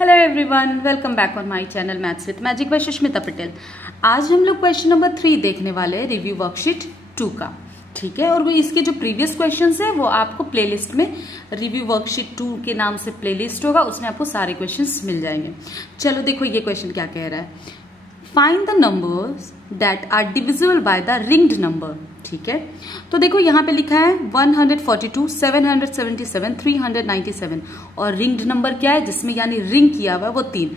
Hello everyone, welcome back on my channel maths with magic by Sushmita Patel. आज हम लोग question number 3 देखने वाले हैं रिव्यू वर्कशीट 2 का। ठीक है, और वो इसके जो प्रीवियस क्वेश्चंस है वो आपको प्लेलिस्ट में रिव्यू वर्कशीट 2 के नाम से प्लेलिस्ट होगा, उसमें आपको सारे क्वेश्चंस मिल जाएंगे। चलो देखो ये क्वेश्चन क्या कह रहा है। Find the numbers that are divisible by the ringed number. ठीक है, तो देखो यहाँ पे लिखा है 142, 777, 397 और रिंग्ड नंबर क्या है जिसमें यानी रिंग किया हुआ है वो 3।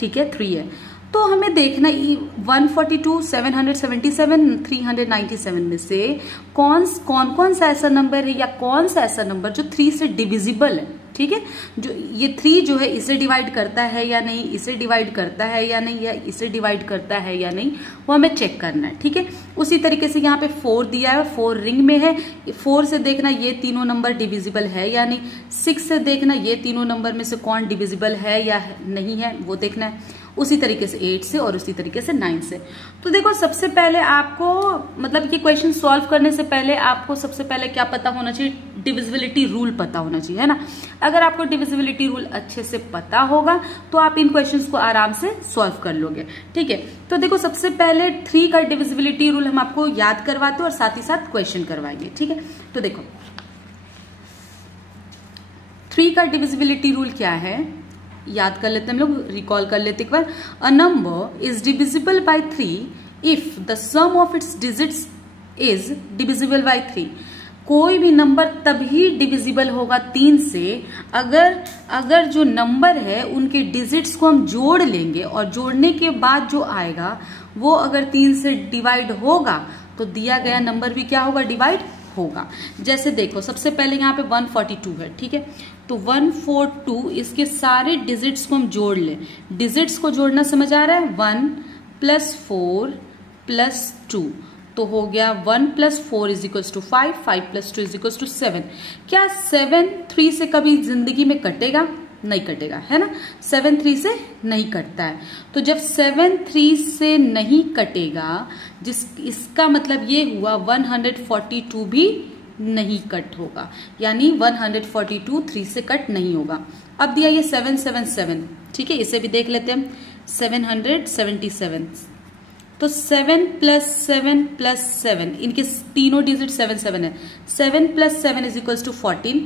ठीक है, 3 है। तो हमें देखना 142, 777, 397 में से कौन कौन सा ऐसा नंबर है या कौन सा ऐसा नंबर जो 3 से डिविजिबल है। ठीक है, जो ये 3 जो है इसे डिवाइड करता है या नहीं, इसे डिवाइड करता है या नहीं, या इसे डिवाइड करता है या नहीं, वो हमें चेक करना है। ठीक है, उसी तरीके से यहाँ पे 4 दिया है, 4 रिंग में है। 4 से देखना ये तीनों नंबर डिविजिबल है या नहीं। 6 से देखना ये तीनों नंबर में से कौन डिविजिबल है या नहीं है, वो देखना है। उसी तरीके से 8 से और उसी तरीके से 9 से। तो देखो सबसे पहले आपको मतलब ये क्वेश्चन सॉल्व करने से पहले आपको सबसे पहले क्या पता होना चाहिए, डिविजिबिलिटी रूल पता होना चाहिए, है ना। अगर आपको डिविजिबिलिटी रूल अच्छे से पता होगा तो आप इन क्वेश्चंस को आराम से सॉल्व कर लोगे। ठीक है, तो देखो सबसे पहले 3 का डिविजिबिलिटी रूल हम आपको याद करवाते हैं और साथ ही साथ क्वेश्चन करवाएंगे। ठीक है, तो देखो 3 का डिविजिबिलिटी रूल क्या है, याद कर लेते हैं हम लोग, रिकॉल कर लेते एक बार। A number is divisible by 3 if the sum of its digits is divisible by 3। कोई भी नंबर तभी डिविजिबल होगा 3 से अगर जो नंबर है उनके डिजिट्स को हम जोड़ लेंगे और जोड़ने के बाद जो आएगा वो अगर 3 से डिवाइड होगा तो दिया गया नंबर भी क्या होगा, डिवाइड होगा। जैसे देखो सबसे पहले यहाँ पे 142 है। ठीक है, तो 142 इसके सारे डिजिट्स को हम जोड़ लें। डिजिट्स को जोड़ना समझ आ रहा है, 1 + 4 + 2 तो हो गया 1 + 4 = 5, 5 + 2 = 7। क्या 7 3 से कभी जिंदगी में कटेगा? नहीं कटेगा, है ना। 7 3 से नहीं कटता है। तो जब 7 3 से नहीं कटेगा इसका मतलब ये हुआ 142 भी नहीं कट होगा, यानी 142 3 से कट नहीं होगा। अब दिया ये 777। ठीक है, इसे भी देख लेते हैं हम, 777। तो 7 + 7 + 7 इनके तीनों डिजिट 7 7 है। 7 + 7 = 14,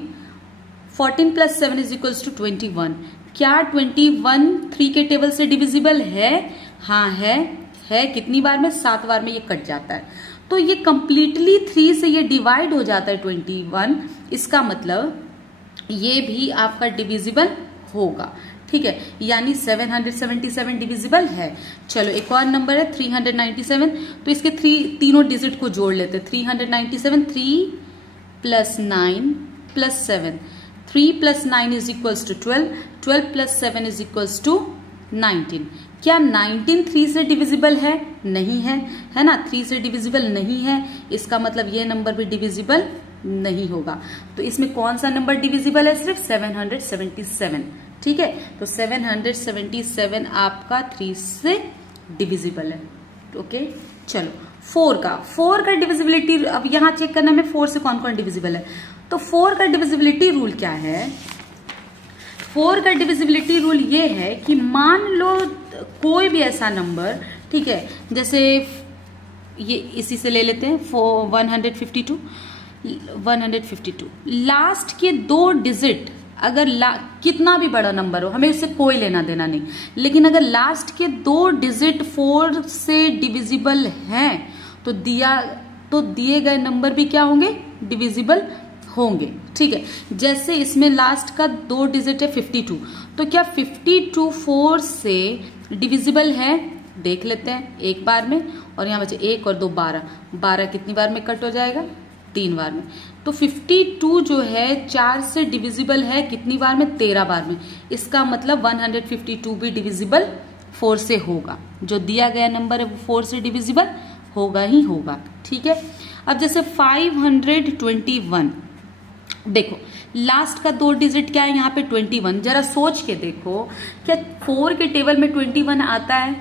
14 + 7 = 21। क्या 21 3 के टेबल से डिविजिबल है? हाँ है। कितनी बार में? 7 बार में ये कट जाता है। तो ये कंप्लीटली 3 से ये डिवाइड हो जाता है 21। इसका मतलब ये भी आपका डिविजिबल होगा। ठीक है, यानी 777 डिविजिबल है। चलो एक और नंबर है 397। तो इसके तीनों डिजिट को जोड़ लेते हैं। 397, 3 + 9 + 7, 3 + 9 = 12, 12 + 7 = 19। क्या 19 3 से डिविजिबल है? नहीं है, है ना। 3 से डिविजिबल नहीं है, इसका मतलब ये नंबर भी डिविजिबल नहीं होगा। तो इसमें कौन सा नंबर डिविजिबल है? सिर्फ 777। ठीक है, तो 777 आपका 3 से डिविजिबल है। ओके, चलो 4 का डिविजिबिलिटी अब यहां चेक करना है 4 से कौन कौन डिविजिबल है। तो 4 का डिविजिबिलिटी रूल क्या है? 4 का डिविजिबिलिटी रूल ये है कि मान लो कोई भी ऐसा नंबर, ठीक है, जैसे ये इसी से ले लेते हैं 152 लास्ट के 2 डिजिट अगर कितना भी बड़ा नंबर हो, हमें उससे कोई लेना देना नहीं, लेकिन अगर लास्ट के 2 डिजिट 4 से डिविजिबल हैं तो दिए गए नंबर भी क्या होंगे, डिविजिबल होंगे। ठीक है, जैसे इसमें लास्ट का 2 डिजिट है 52, तो क्या 52 4 से डिविजिबल है? देख लेते हैं एक बार में, और यहाँ बचे 1 और 2 12, 12 कितनी बार में कट हो जाएगा? 3 बार में। तो 52 जो है 4 से डिविजिबल है कितनी बार में? 13 बार में। इसका मतलब 152 भी डिविजिबल 4 से होगा। जो दिया गया नंबर है वो 4 से डिविजिबल होगा ही होगा। ठीक है, अब जैसे 521, देखो लास्ट का 2 डिजिट क्या है यहाँ पे? 21। जरा सोच के देखो, क्या 4 के टेबल में 21 आता है?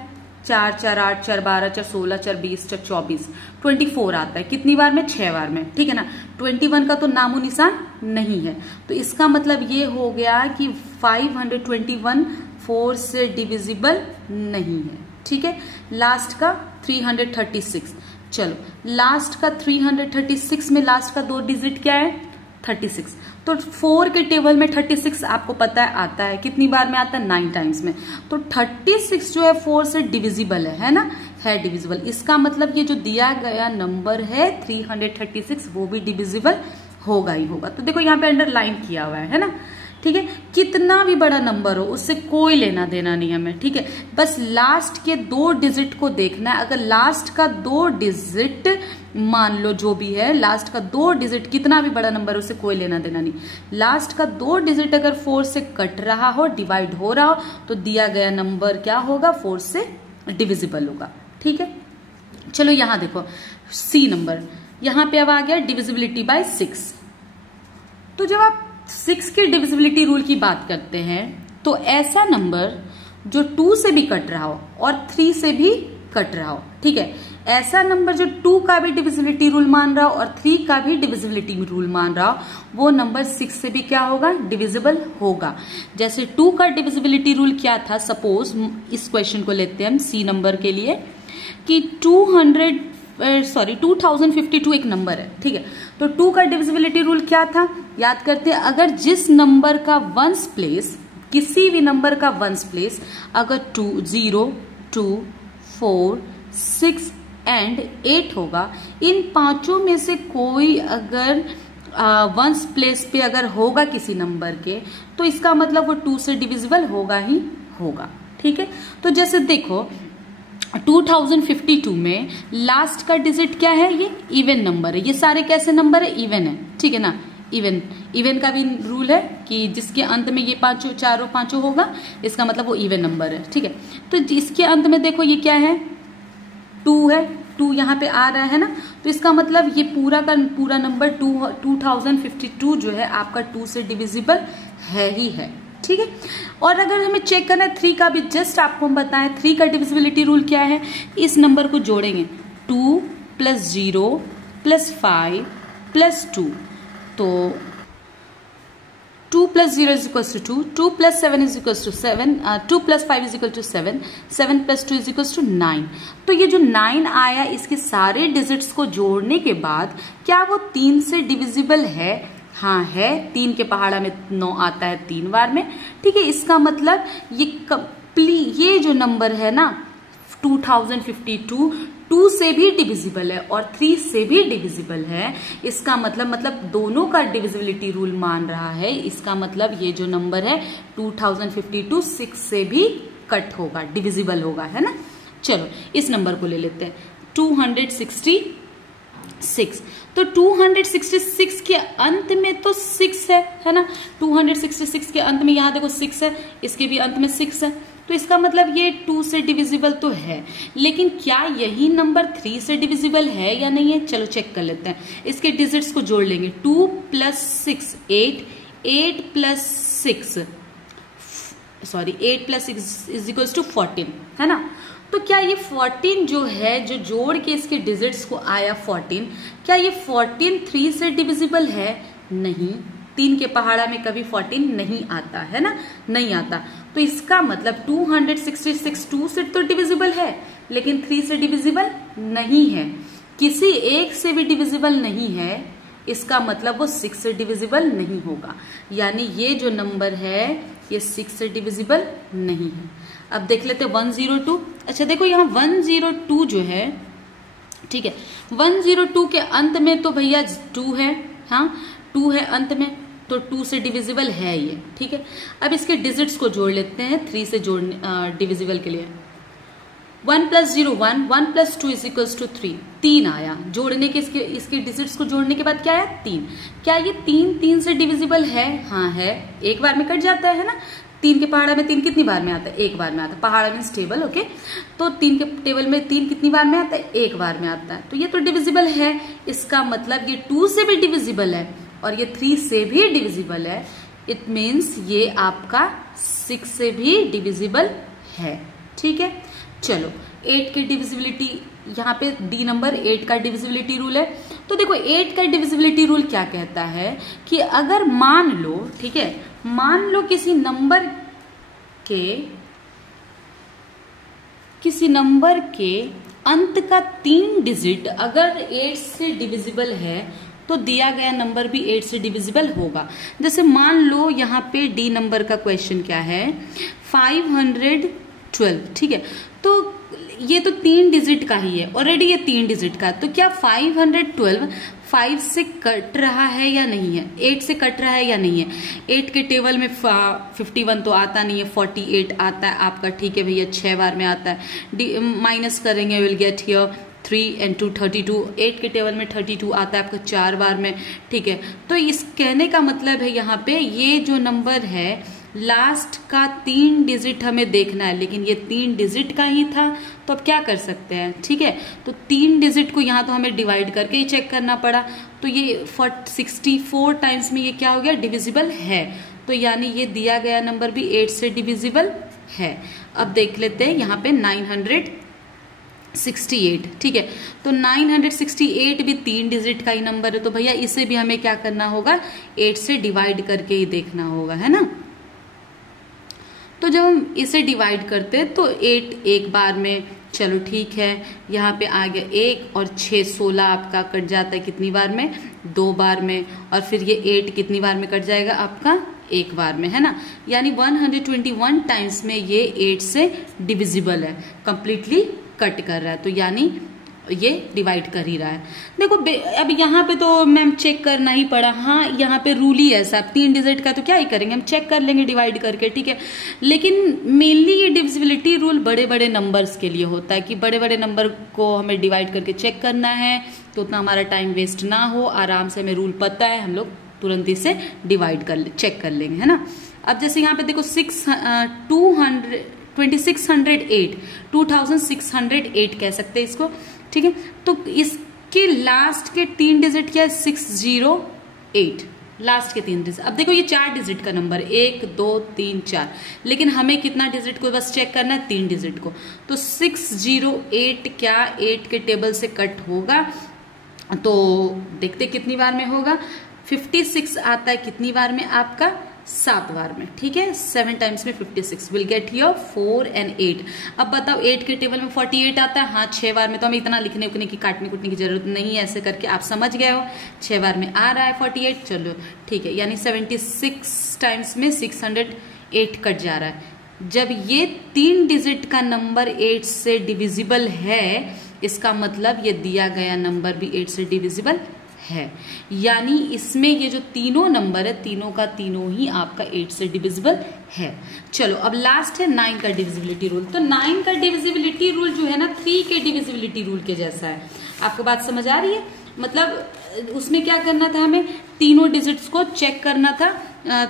4 4 8 4 12 4 16 4 20 4 24 24 आता है कितनी बार में? 6 बार में। ठीक है ना, 21 का तो नामो निशान नहीं है। तो इसका मतलब ये हो गया कि 521 4 से डिविजिबल नहीं है। ठीक है, लास्ट का 336। चलो लास्ट का 336 में लास्ट का 2 डिजिट क्या है? 36। तो 4 के टेबल में 36 आपको पता है आता है, कितनी बार में आता है? 9 टाइम्स में। तो 36 जो है 4 से डिविजिबल है ना, है डिविजिबल। इसका मतलब ये जो दिया गया नंबर है 336 वो भी डिविजिबल होगा ही होगा। तो देखो यहाँ पे अंडरलाइन किया हुआ है ना। ठीक है, कितना भी बड़ा नंबर हो उससे कोई लेना देना नहीं हमें। ठीक है, बस लास्ट के 2 डिजिट को देखना है। अगर लास्ट का 2 डिजिट मान लो जो भी है, लास्ट का 2 डिजिट कितना भी बड़ा नंबर है उससे कोई लेना देना नहीं। लास्ट का 2 डिजिट अगर 4 से कट रहा हो, डिवाइड हो रहा हो, तो दिया गया नंबर क्या होगा? 4 से डिविजिबल होगा। ठीक है, चलो यहां देखो सी नंबर, यहां पे अब आ गया डिविजिबिलिटी बाय 6। तो जब आप 6 की डिविजिबिलिटी रूल की बात करते हैं तो ऐसा नंबर जो 2 से भी कट रहा हो और 3 से भी कट रहा हो, ठीक है, ऐसा नंबर जो 2 का भी डिविजिबिलिटी रूल मान रहा हो और 3 का भी डिविजिबिलिटी रूल मान रहा हो, वो नंबर 6 से भी क्या होगा? डिविजिबल होगा। जैसे 2 का डिविजिबिलिटी रूल क्या था? सपोज इस क्वेश्चन को लेते हैं हम सी नंबर के लिए कि 2052 एक नंबर है। ठीक है, तो 2 का डिविजिबिलिटी रूल क्या था? याद करते हैं, अगर जिस नंबर का वंस प्लेस, किसी भी नंबर का वंस प्लेस अगर 0, 2, 4, 6 एंड 8 होगा, इन पांचों में से कोई अगर वंस प्लेस पे अगर होगा किसी नंबर के, तो इसका मतलब वो 2 से डिविजिबल होगा ही होगा। ठीक है, तो जैसे देखो 2052 में लास्ट का डिजिट क्या है? ये इवन नंबर है। ये सारे कैसे नंबर है? इवन है। ठीक है ना, इवन का भी रूल है कि जिसके अंत में ये चारों पांचों होगा, इसका मतलब वो इवन नंबर है। ठीक है, तो इसके अंत में देखो ये क्या है? 2 है, 2 यहाँ पे आ रहा है ना, तो इसका मतलब ये पूरा का पूरा नंबर 2052 जो है आपका 2 से डिविजिबल है ही है। ठीक है, और अगर हमें चेक करना है 3 का भी, जस्ट आपको हम बताएं 3 का डिविजिबिलिटी रूल क्या है? इस नंबर को जोड़ेंगे 2 + 0 + 5 + 2, तो 2 + 0 = 2, 2 + 7 = 7, 2 + 5 = 7, 7 + 2 = 9। तो ये जो 9 आया, इसके सारे डिजिट्स को जोड़ने के बाद क्या वो 3 से डिविजिबल है? हाँ है, 3 के पहाड़ा में 9 आता है 3 बार में। ठीक है, इसका मतलब ये जो नंबर है ना 2052, 2 से भी डिविजिबल है और 3 से भी डिविजिबल है। इसका मतलब दोनों का डिविजिबिलिटी रूल मान रहा है। इसका मतलब ये जो नंबर है 2052 6 से भी कट होगा, डिविजिबल होगा, है ना। चलो इस नंबर को ले लेते हैं 266। तो 266 के अंत में तो 6 है ना। 266 के अंत में यहाँ देखो 6 है, इसके भी अंत में 6 है, तो इसका मतलब ये 2 से डिविजिबल तो है। लेकिन क्या यही नंबर 3 से डिविजिबल है या नहीं है? चलो चेक कर लेते हैं। इसके डिजिट्स को जोड़ लेंगे 2 + 6 8, 8 + 6 = 14, है ना। तो क्या ये 14 जो है, जो जोड़ के इसके डिजिट्स को आया 14, क्या ये 14 3 से डिविजिबल है? नहीं, 3 के पहाड़ा में कभी 14 नहीं आता, है ना, नहीं आता। तो इसका मतलब 266 2 से तो डिविजिबल है, लेकिन 3 से डिविजिबल नहीं है, किसी एक से भी डिविजिबल नहीं है। इसका मतलब वो 6 से डिविजिबल नहीं होगा, यानी ये जो नंबर है ये 6 से डिविजिबल नहीं है। अब देख लेते 102। अच्छा देखो यहाँ 102 जो है, ठीक है, 102 के अंत में तो भैया 2 है, हाँ 2 है अंत में, तो 2 से डिविजिबल है ये, ठीक है। अब इसके डिजिट्स को जोड़ लेते हैं 3 से जोड़ने डिविजिबल के लिए। 1 + 0 1, 1 + 2 = 3, 3 आया। जोड़ने के इसके डिजिट्स को जोड़ने के बाद क्या आया? 3। क्या ये 3 से डिविजिबल है? हाँ है, एक बार में कट जाता है ना। 3 के पहाड़ा में 3 कितनी बार में आता है? एक बार में आता है। पहाड़ा मीन्स टेबल, ओके। तो 3 के टेबल में 3 कितनी बार में आता है? एक बार में आता है। तो ये तो डिविजिबल है, इसका मतलब ये 2 से भी डिविजिबल है और ये 3 से भी डिविजिबल है। इट मीन्स ये आपका 6 से भी डिविजिबल है, ठीक है। चलो 8 की डिविजिबिलिटी, यहाँ पे डी नंबर 8 का डिविजिबिलिटी रूल है। तो देखो 8 का डिविजिबिलिटी रूल क्या कहता है कि अगर मान लो, ठीक है, मान लो किसी नंबर के किसी नंबर के अंत का 3 डिजिट अगर 8 से डिविजिबल है तो दिया गया नंबर भी 8 से डिविजिबल होगा। जैसे मान लो यहाँ पे डी नंबर का क्वेश्चन क्या है, 512, ठीक है, तो ये तो 3 डिजिट का ही है, ऑलरेडी ये 3 डिजिट का, तो क्या 512 5 से कट रहा है या नहीं है, 8 से कट रहा है या नहीं है। 8 के टेबल में 51 तो आता नहीं है, 48 आता है आपका, ठीक है भैया, 6 बार में आता है, माइनस करेंगे, विल गेट हियर 3 and 2 32। 8 के टेबल में 32 आता है आपका 4 बार में, ठीक है। तो इस कहने का मतलब है यहाँ पे ये जो नंबर है लास्ट का 3 डिजिट हमें देखना है, लेकिन ये 3 डिजिट का ही था, तो अब क्या कर सकते हैं, ठीक है। तो 3 डिजिट को यहाँ तो हमें डिवाइड करके ही चेक करना पड़ा, तो ये 64 टाइम्स में ये क्या हो गया, डिविजिबल है। तो यानी ये दिया गया नंबर भी 8 से डिविजिबल है। अब देख लेते हैं यहाँ पे 968, ठीक है, तो 968 भी 3 डिजिट का ही नंबर है, तो भैया इसे भी हमें क्या करना होगा, 8 से डिवाइड करके ही देखना होगा, है ना। तो जब हम इसे डिवाइड करते हैं तो 8 एक बार में, चलो ठीक है, यहाँ पे आ गया 1 और 6 16 आपका कट जाता है कितनी बार में, 2 बार में, और फिर ये 8 कितनी बार में कट जाएगा आपका, 1 बार में, है ना। यानी 121 टाइम्स में ये 8 से डिविजिबल है, कंप्लीटली कट कर रहा है, तो यानी ये डिवाइड कर ही रहा है। देखो अब यहाँ पे तो मैम चेक करना ही पड़ा, हाँ यहाँ पे रूल ही ऐसा, 3 डिजिट का तो क्या ही करेंगे, हम चेक कर लेंगे डिवाइड करके, ठीक है। लेकिन मेनली ये डिविजिबिलिटी रूल बड़े बड़े नंबर्स के लिए होता है कि बड़े बड़े नंबर को हमें डिवाइड करके चेक करना है, तो उतना हमारा टाइम वेस्ट ना हो, आराम से हमें रूल पता है, हम लोग तुरंत इसे डिवाइड कर चेक कर लेंगे, है ना। अब जैसे यहाँ पे देखो 2608 कह सकते हैं इसको, ठीक है। तो इसके लास्ट के 3 डिजिट क्या है, 608, लास्ट के 3 डिजिट। अब देखो ये 4 डिजिट का नंबर, 1 2 3 4, लेकिन हमें कितना डिजिट को बस चेक करना है, 3 डिजिट को। तो 608 क्या 8 के टेबल से कट होगा, तो देखते कितनी बार में होगा, 56 आता है कितनी बार में आपका, 7 बार में, ठीक है। 7 टाइम्स में 56, विल गेट हियर 4 and 8। अब बताओ 8 के टेबल में 48 आता है, हाँ 6 बार में, तो हमें इतना लिखने उखने की काटने कुटने की जरूरत नहीं है, ऐसे करके आप समझ गए हो, 6 बार में आ रहा है 48, चलो ठीक है, यानी 76 टाइम्स में 608 कट जा रहा है। जब ये 3 डिजिट का नंबर 8 से डिविजिबल है, इसका मतलब ये दिया गया नंबर भी 8 से डिविजिबल है, यानी इसमें ये जो तीनों नंबर है, तीनों का तीनों ही आपका 8 से डिविजिबल है। चलो अब लास्ट है 9 का डिविजिबिलिटी रूल। तो 9 का डिविजिबिलिटी रूल जो है ना 3 के डिविजिबिलिटी रूल के जैसा है। आपको बात समझ आ रही है? मतलब उसमें क्या करना था, हमें तीनों डिजिट्स को चेक करना था,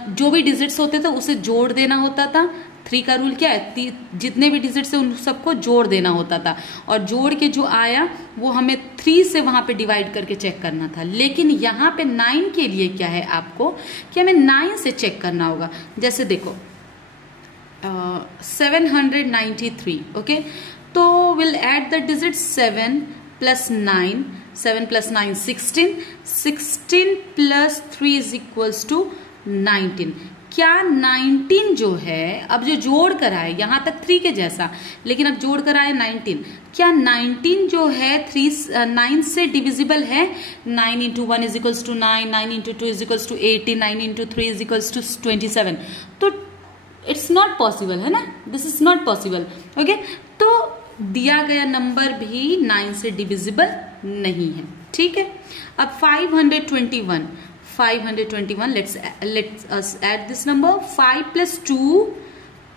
जो भी डिजिट्स होते थे उसे जोड़ देना होता था। 3 का रूल क्या है, जितने भी डिजिट्स है उन सबको जोड़ देना होता था, और जोड़ के जो आया वो हमें 3 से वहां पे डिवाइड करके चेक करना था। लेकिन यहाँ पे 9 के लिए क्या है आपको कि हमें 9 से चेक करना होगा। जैसे देखो 793, ओके, तो will add the digit 7 + 9, 7 + 9 16, 16 + 3 is equals to 19। क्या 19 जो है, अब जो जोड़ कर आए यहां तक 3 के जैसा, लेकिन अब जोड़ कर आए 19, क्या 19 जो है 9 से डिविजिबल है? 9 × 1 = 9, 9 × 2 = 18, 9 × 3 = 27। तो इट्स नॉट पॉसिबल, है ना, this is not possible, okay. तो दिया गया नंबर भी 9 से डिविजिबल नहीं है, ठीक है। अब 521, let's us add this number. 5 + 2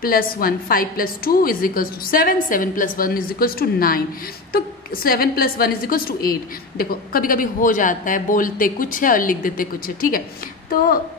+ 1, 5 + 2 = 7, 7 + 1 = 9। तो 7 + 1 = 8। देखो कभी कभी हो जाता है, बोलते कुछ है और लिख देते कुछ है, ठीक है। तो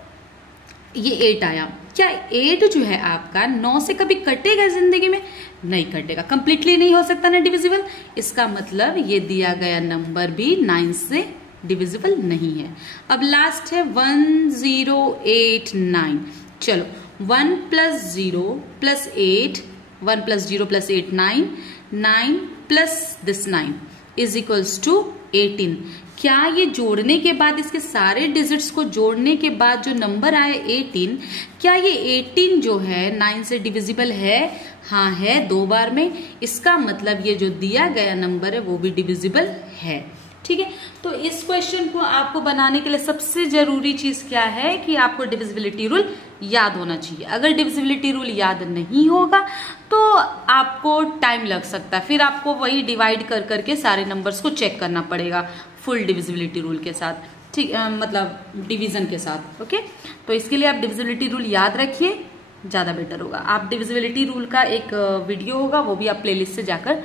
ये 8 आया, क्या 8 जो है आपका 9 से कभी कटेगा जिंदगी में? नहीं कटेगा, कंप्लीटली नहीं हो सकता ना डिविजिबल। इसका मतलब ये दिया गया नंबर भी 9 से डिविजिबल नहीं है। अब लास्ट है 1089। चलो 1 + 0 + 8, 1 + 0 + 8 9, 9 + this 9 is equals to 18। क्या ये जोड़ने के बाद, इसके सारे डिजिट्स को जोड़ने के बाद जो नंबर आए 18, क्या ये 18 जो है 9 से डिविजिबल है? हाँ है, 2 बार में। इसका मतलब ये जो दिया गया नंबर है वो भी डिविजिबल है। ठीक है, तो इस क्वेश्चन को आपको बनाने के लिए सबसे जरूरी चीज क्या है कि आपको डिविजिबिलिटी रूल याद होना चाहिए। अगर डिविजिबिलिटी रूल याद नहीं होगा तो आपको टाइम लग सकता है, फिर आपको वही डिवाइड कर करके सारे नंबर्स को चेक करना पड़ेगा फुल डिविजिबिलिटी रूल के साथ, ठीक, मतलब डिवीजन के साथ। ओके, तो इसके लिए आप डिविजिबिलिटी रूल याद रखिए, ज्यादा बेटर होगा। आप डिविजिबिलिटी रूल का एक वीडियो होगा, वो भी आप प्लेलिस्ट से जाकर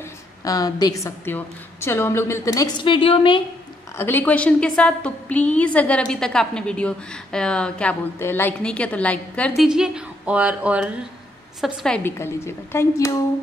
देख सकते हो। चलो हम लोग मिलते हैं नेक्स्ट वीडियो में अगले क्वेश्चन के साथ। तो प्लीज अगर अभी तक आपने वीडियो क्या बोलते हैं लाइक नहीं किया तो लाइक कर दीजिए और सब्सक्राइब भी कर लीजिएगा। Thank you.